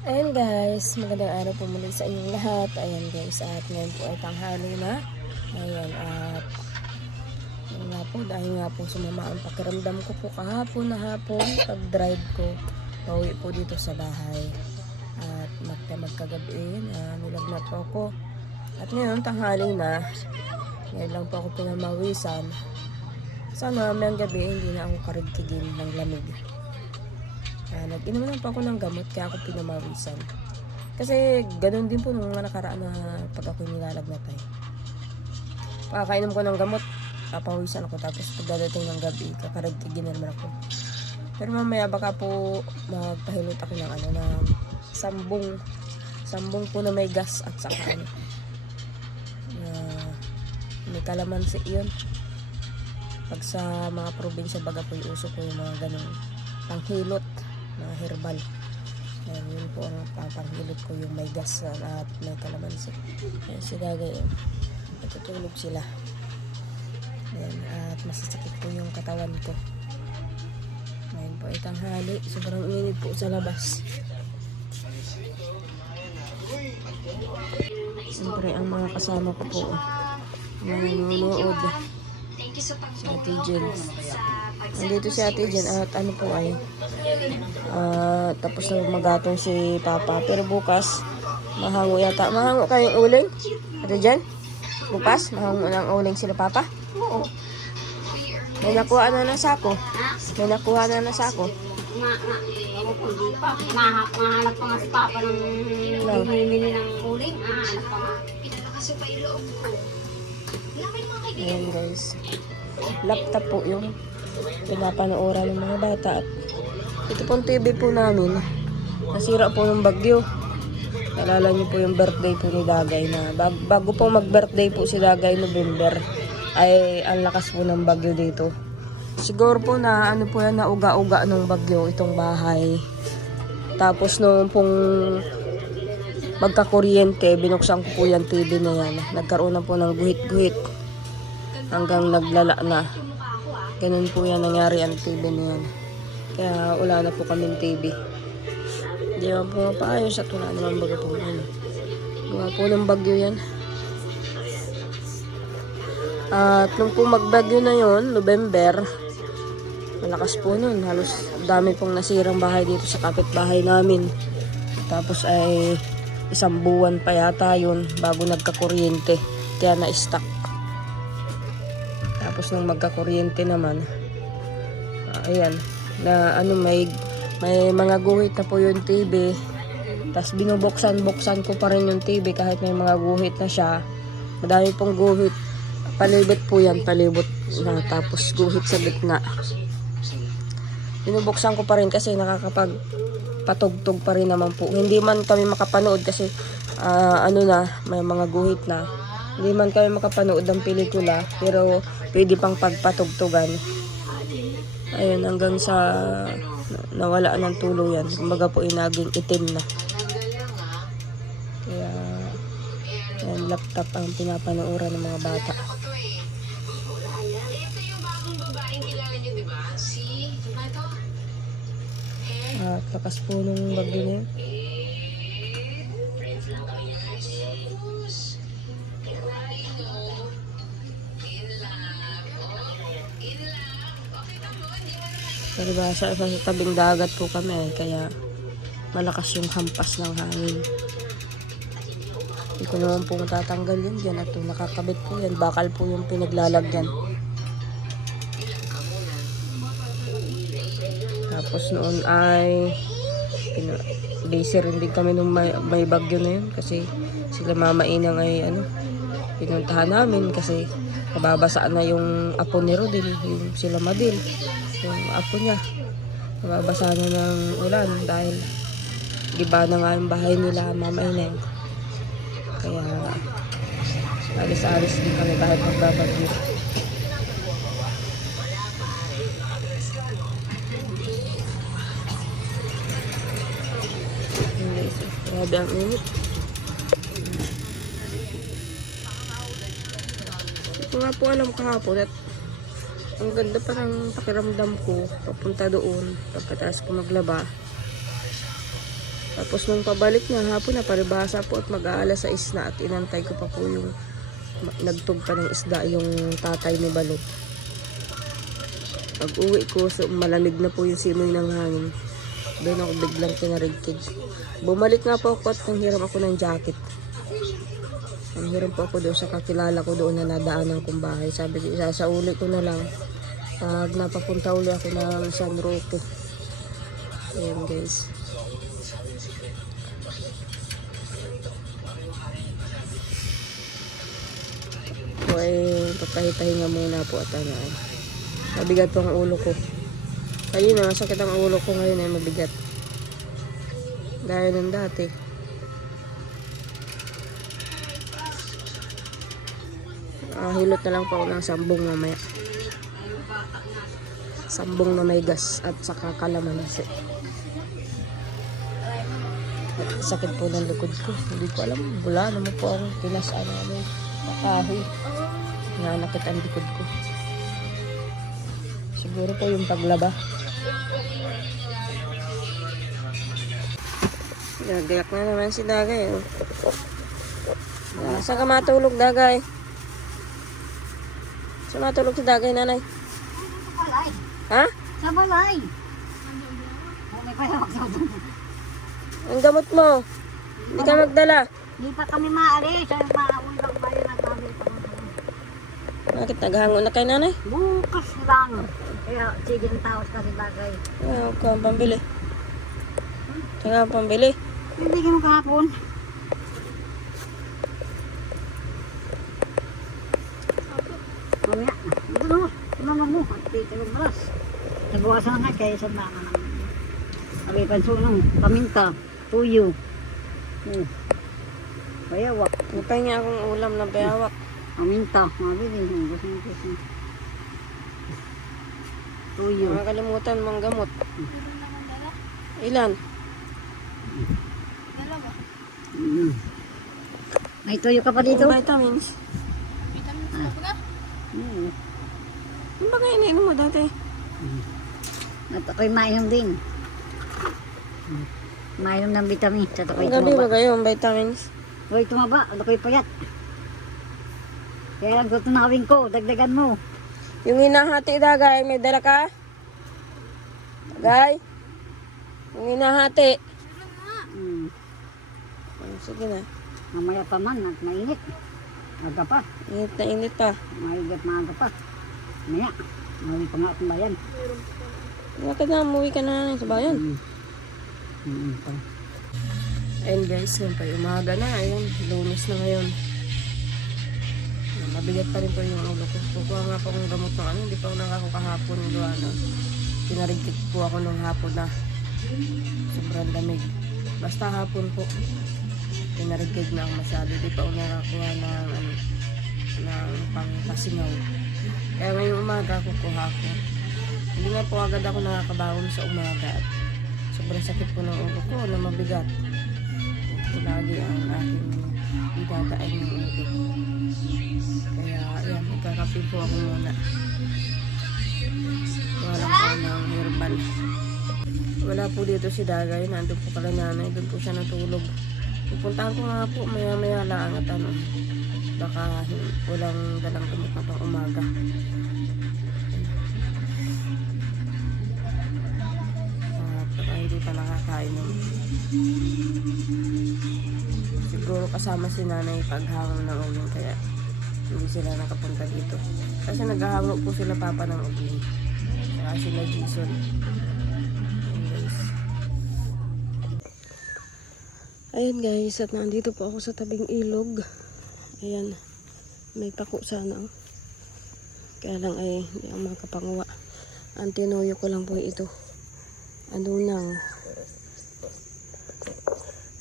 Ayan guys, magandang araw po muli sa inyong lahat. Ayan guys, at ngayon po ay tanghali na. Ayan, at yun nga po, dahil nga po sumama ang pakiramdam ko po kahapon na hapon, pag-drive ko, pauwi po dito sa bahay. At magkagabi, nilagnat po ako. At ngayon, tanghali na. Ngayon lang po ako pinamawisan. Sana mamayang gabi, hindi na ako karigtigin ng lamig. Nag-inom lang po ako ng gamot kaya ako pinamawisan. Kasi ganun din po nung mga nakaraan na pag ako nilalagnatay. Pakakainom ko ng gamot, papawisan ako, tapos pagdadating ng gabi, kakaragtigin na naman ako. Pero mamaya baka po magpahilot ako ng sambong po na may gas at saka may kalamansi yun. Pag sa mga probinsya baga po yung uso po yung mga ganun panghilot na herbal. Ayan, yun po ang papanghilot ko, yung may gas at may kalamansi. Ayan, si Gagay, natutulog sila. Ayan, at masasakit po yung katawan ko. Ayan po ay tanghali, sobrang init po sa labas. Siyempre ang mga kasama ko po nanonood. Si Ate Jen. Nandito si Ate Jen at ano po ay tapos na magatong si Papa. Pero bukas mahango yata. Mahango kayong uling? Ate Jen? Bukas mahango ng uling sila Papa? Oo. May nakuha na ng sako. May nakuha na ng sako. Mahanap pa nga si Papa ng bumili ng uling. Anak pa nga. Ayan guys. Laptop po yung pinapanooran ng mga bata. Ito pong TV po namin. Nasira po ng bagyo. Naalala niyo po yung birthday po ni Dagay na bago po mag-birthday po si Dagay November ay ang lakas po ng bagyo dito. Siguro po na ano po yan, na uga-uga ng bagyo itong bahay. Tapos nung pong magkakuryente, binuksan ko po yung TV na yan. Nagkaroon na po ng guhit-guhit hanggang naglala na. Ganun po yan nangyari ang TV na yan. Kaya wala na po kaming TV. Hindi naman po mapaayos at wala naman baga po yan. Gawa po ng bagyo yan. At nung po magbagyo na yon, November, malakas po nun. Halos dami pong nasirang bahay dito sa kapitbahay namin. Tapos ay isang buwan pa yata yun bago nagkakuryente. Kaya na-stuck. Tapos nung magkakuryente naman, ayan, na ano may mga guhit na po yung TV. Tapos binubuksan ko pa rin yung TV kahit may mga guhit na siya. Madami pong guhit. Palibot po yan, palibot na, tapos guhit sa gitna. Binubuksan ko pa rin kasi nakakapagpatugtog pa rin naman po. Hindi man kami makapanood kasi may mga guhit na. Hindi man kami makapanood ng pelikula, pero pwede pang pagpatugtugan. Ayun, hanggang sa nawala ng tuluyan. Kumbaga po naging itim na. Kaya yan, laptop ang pinapanooran ng mga bata. At lakas po nung bagyo na yun. So, diba, sa tabing dagat po kami, kaya malakas yung hampas ng hangin. Hindi ko naman po matatanggal yun dyan. At nakakabit po yan. Bakal po yung pinaglalagyan. Tapos noon ay busy rin din kami nung may bagyo na yun. Kasi sila Mama Inang ay pinuntahan namin kasi nababasaan na yung apo ni Rodel, yung sila Madil, yung apo niya. Nababasa na ng ulan dahil giba na nga yung bahay nila Mama Inang. Kaya alis-alis din kami kahit magbabagyo. Grabe ang init. Hindi ko nga po alam kahapon at ang ganda pa ng pakiramdam ko papunta doon pagkatapos ko maglaba. Tapos nung pabalik niya, hapon na paribasa po at mag-aalas 6 na at inantay ko pa po yung nagtug pa ng isda yung tatay ni Balot. Pag uwi ko, so malamig na po yung simoy ng hangin. Doon ako biglang kinarigtig. Bumalik nga po ako at nanghiram ako ng jacket. Nanghiram po ako doon sa kakilala ko doon na nadaanan kong bahay. Sabi ko, isasauli ko na lang pag napapunta uli ako ng San Roque. Ayan guys. So ay papahinga muna po at ano ay. Mabigat po ang ulo ko. Ayun na, masakit ang ulo ko ngayon ay mabigat. Gaya ng dati. Hilot na lang po ako ng sambong mamaya. Sambong na may gas at saka kalamansi. Sakit po ng likod ko. Hindi ko alam. Bula naman po ako. Pinasaan namin. Pakahoy. Nanakit ang likod ko. Siguro po yung paglaba. Gagayak na naman si Dagay. Oh. Saan ka matulog, Dagay? Saan matulog si Dagay, nanay? Sa balay. Ha? Sa balay. May payawag sa doon. Ang gamot mo. Hindi ka magdala. Hindi pa kami maalis. Ay, maawin lang ba yun at kami pa. Bakit naghangon na kay nanay? Bukas lang. Kaya sige ang taos kasi bagay. Huwag kang pambili. Saka ang pambili. Bibigyan mo kahapon. Mamaya. Ito mo. Tumama mo. At dito yung balas. Nabukasan na nga kaya sa mama naman. Sabi pansunong. Paminta. Tuyo. Bayawak. Napahinga akong ulam na bayawak. Paminta. Mabili. Gusto mo kasi. Tuyo. Makakalimutan mong gamot. Ilan? May tuyo ka pa dito? Yung vitamins. Ano ba kaya iniinom mo dati? At ako'y mainom din. Mainom ng vitamin. At ako'y Ang gabi ba tumaba. kayo ang vitamins? Ako'y tumaba. At ako'y payat. Kaya lang gusto nawin ko. Dagdagan mo. Yung hinahati, Dagay, may dala ka? Dagay? Yung hinahati. Sige na. Mamaya pa man at mainit. Aga pa. Init na init pa. Maigat maaga pa. Maya. Mawin pa nga akong bayan. Bakit na, umuwi ka na sa bayan? Ayun guys, yun pa umaga na. Ayun, lunes na ngayon. Mabigat pa rin po yung ulo ko. Kukuha nga po akong gamot ng ano. Hindi pa ako nakako kahapon yung doon. Pinarigtit po ako ng hapon na. Sobrang lamig. Basta hapon po. Pinarigtig na ako masyado. Di pa ako nakakuha ng pangpasingaw. Kaya ngayong umaga kukuha ako. Hindi nga po agad ako nakakabangon sa umaga. At sobrang sakit po ng ulo ko na mabigat. Ito lagi ang aking idadaan ng ulo. Kaya ayan, magkakape po ako muna. Wala po ng herbal. Wala po dito si Dagay. Nandun po pala nanay. Doon po siya natulog. Pupuntahan ko nga po maya-maya lang at ano. Baka walang dalang gamot na pang umaga. At baka hindi pa nakakain ng siguro kasama si nanay paghangong ng uling kaya hindi sila nakapunta dito. Kasi naghahango po sila papa ng uling. Saka sila Jason. Ayan guys, at nandito po ako sa tabing ilog. Ayan, may pako sana. Kaya lang ay hindi ako makapanguha. Ang tinuyo ko lang po ito. Adunang.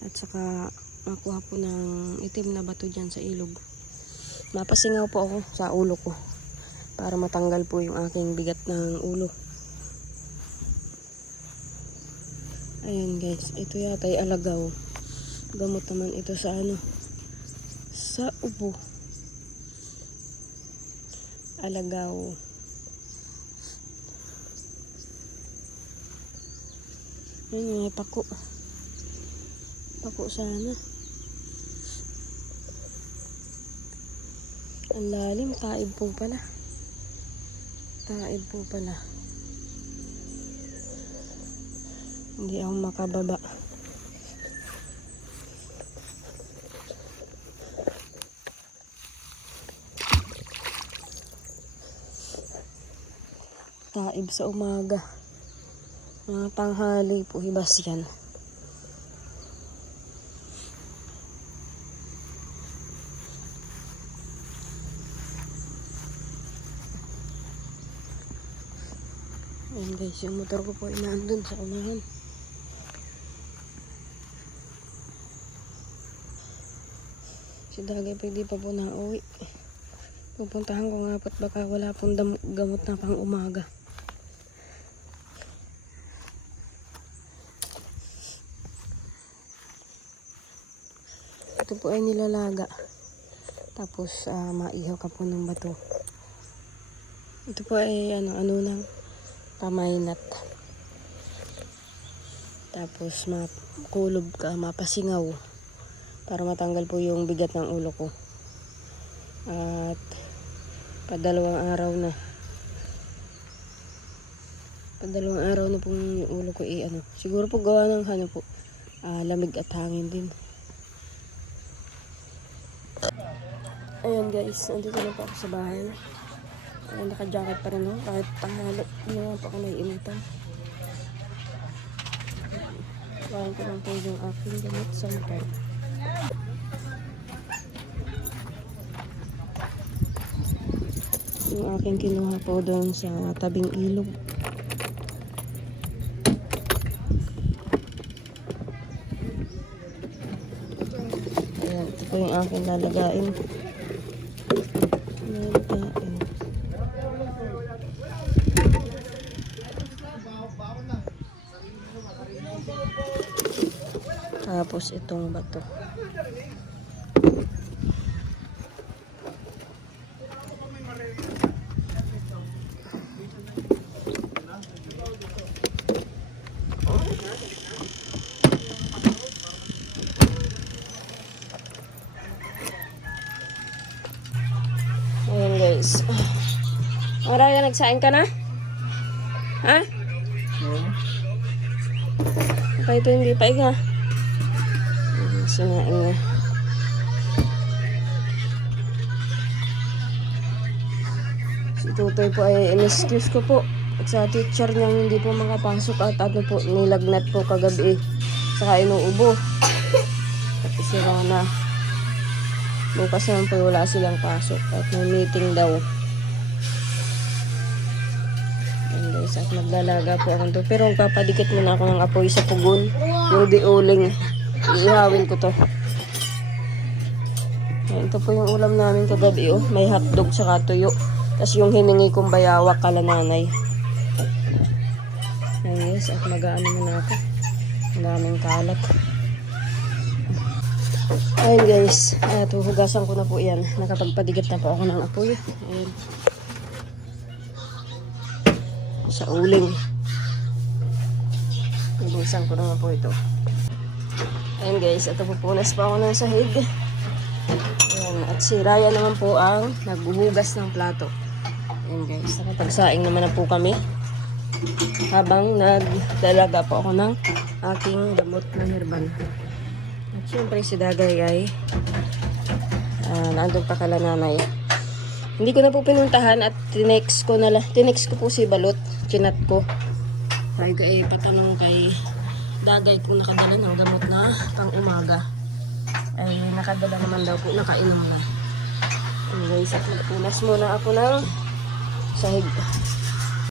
At saka makuha po ng itim na bato dyan sa ilog. Mapasingaw po ako sa ulo ko. Para matanggal po yung aking bigat ng ulo. Ayan guys, ito yata ay alagaw. Gamot naman ito sa ano, sa ubo. Alagaw. Ayun, may pako. Pako sana. Ang lalim, taib po pala. Taib po pala. Hindi ako makababa. Taib sa umaga. Mga tanghali po, hibas yan. Ayan guys, yung motor ko po ay nandun sa unahan. Si Dagay pa hindi pa po nauwi. Pupuntahan ko nga pat baka wala pong gamot na pang umaga. Ito po ay nilalaga. Tapos maihaw ka po ng bato. Ito po ay ano nang pamayinat. Tapos makulob ka, mapasingaw. Para matanggal po yung bigat ng ulo ko. At padalawang araw na. Padalawang araw na pong yung ulo ko siguro po gawa ng lamig at hangin din. Ayan guys, nandito na po ako sa bahay. Ayan, naka-jacket pa rin ako. Kahit tanghali, hindi naman po ako naiinitan. Bahan ko lang po yung aking gamit sa motor. Yung aking kinuha po doon sa tabing ilog. Ayan, ito po yung aking lalagain. Tapos itong bato. Ayan guys. Marami na nagsain ka na? Ha? Pa ito hindi pa iga. Sinain na. Si Tutoy po ay in-excuse ko po. At sa teacher niyang hindi po makapasok at nilagnat po kagabi. Saka inuubo. Tapos sila na. Bukas naman po wala silang pasok at may meeting daw. Ayan guys, at maglalaga po ako to. Pero papadikit muna ako ng apoy sa pugon. Yung diuling. Iihawin ko to. Ayan, ito po yung ulam namin kagabi. May hotdog saka tuyo. Tapos yung hiningi kong bayawak kala nanay. Ayan guys, at mag-aano muna ako. Ang daming kalat. Ayan guys, hugasan ko na po yan. Nakapagpadigit na po ako ng apoy. Ayan. Sa uling. Hugasan ko na po ito. Ayan guys, ito pupunas pa ako ng sahig. Ayan, at si Raya naman po ang naghuhugas ng plato. Ayan guys, nakapagsaing naman na po kami. Habang nagdalaga po ako ng aking gamot na herbal. At syempre si Dagay ay nandun pa kala nanay. Hindi ko na po pinuntahan at tinext ko po si Balot, chinat ko. Sabi ko patanong kay Dagay kung nakadala ng gamot na pang umaga. Ay nakadala naman daw po, nakainom na. Anyways, punas muna ako ng sahig.